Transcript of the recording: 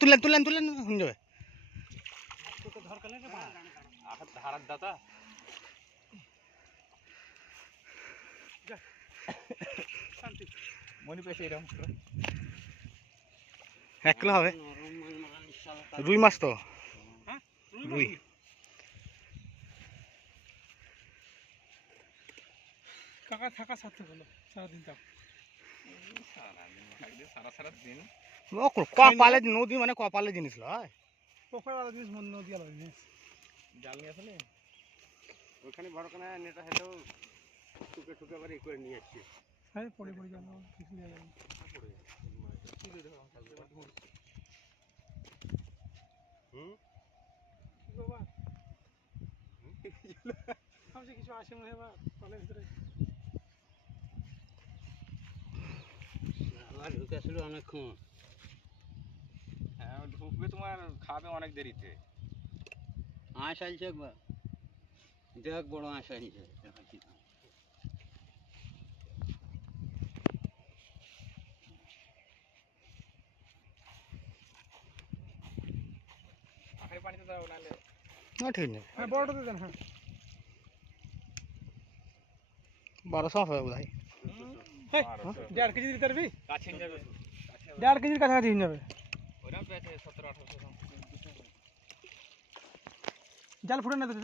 তুলেন তুলেন তুলেন শুনে যাবে দাদা মনে পেয়েছে এরকম 1 কিলো হবে রুই মাছ তো রুই কাকা থাকা সাথে হলো সারাদিন থাক সারা দিন কপালে নদী মানে কপালে জিনিস লয় পোখর আলাদা জিনিস মন নদী আলাদা জিনিস জাল নিয়ে আসলে ওইখানে বড়খানা নেটা হেঁটেও ঠুকে ঠুকে আবার করে নিয়ে আসছি হ্যাঁ পড়ে পড়ে যাবে কিছু যাবে বাবা ভাবছি কিছু আসে মনে হয় কলের ভিতরে আবার ঢুকে আসলো অনেকক্ষণ হ্যাঁ ঢুকবে তোমার খাবে অনেক দেরিতে আঁশ আনছে একবার দেখ বড় আঁশ আনছে দেখাচ্ছি আখের পানিতে দাও নাহলে না ঠিক নেই হ্যাঁ বড়টাতে দেন হ্যাঁ 1200 হবে বোধ হয় 1.5 কেজি দিতে পারবি কাছে নিয়ে যাবে 1.5 কেজির কাছাকাছি হয়ে যাবে ওইরকম পেয়েছে 17-1800 জাল ফুটে না তো